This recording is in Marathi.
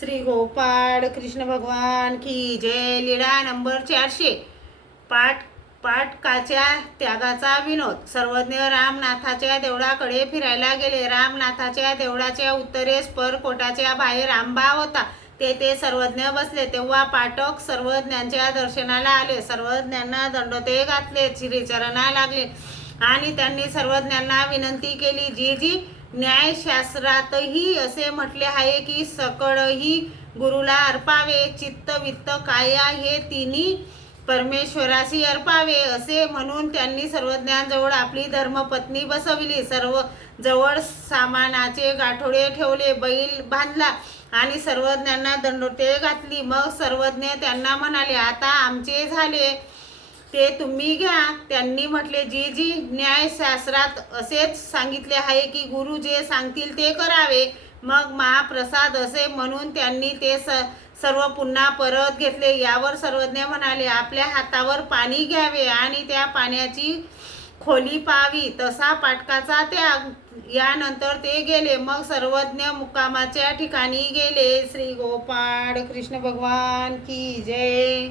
श्री गोपाळ कृष्ण भगवान की जय। लीळा नंबर 400। पाटकाच्या त्यागाचा विनोद। सर्वज्ञ रामनाथाच्या देवळाकडे फिरायला गेले। रामनाथाच्या देवळाच्या उत्तरेस परकोटाच्या बाहेर आंबा होता, तेथे सर्वज्ञ बसले। तेव्हा पाटक सर्वज्ञांच्या दर्शनाला आले। सर्वज्ञांना दंडोते घातले, श्रीचरणा लागले आणि त्यांनी सर्वज्ञांना विनंती केली, जी न्यायशास्त्रातही असे म्हटले आहे की सकळही गुरुला अर्पावे, चित्त वित्त काया हे तिन्ही परमेश्वराशी अर्पावे। असे म्हणून त्यांनी सर्वज्ञांजवळ आपली धर्मपत्नी बसविली, सर्व जवळ सामानाचे गाठोडे ठेवले, बैल बांधला आणि सर्वज्ञांना दंडोते घातली। मग सर्वज्ञ त्यांना म्हणाले, आता आमचे झाले ते तुम्ही घ्या। त्यांनी म्हटले, जी न्यायशास्त्रात असेच सांगितले आहे की गुरु जे सांगतील ते करावे। मग महाप्रसाद असे म्हणून त्यांनी ते सर्व पुन्हा परत घेतले। यावर सर्वज्ञ म्हणाले, आपल्या हातावर पाणी घ्यावे आणि त्या पाण्याची खोली पाहावी। तसा पाटकाचा त्याग। यानंतर ते गेले। मग सर्वज्ञ मुक्कामाच्या ठिकाणी गेले। श्री गोपाळ कृष्ण भगवान की जय।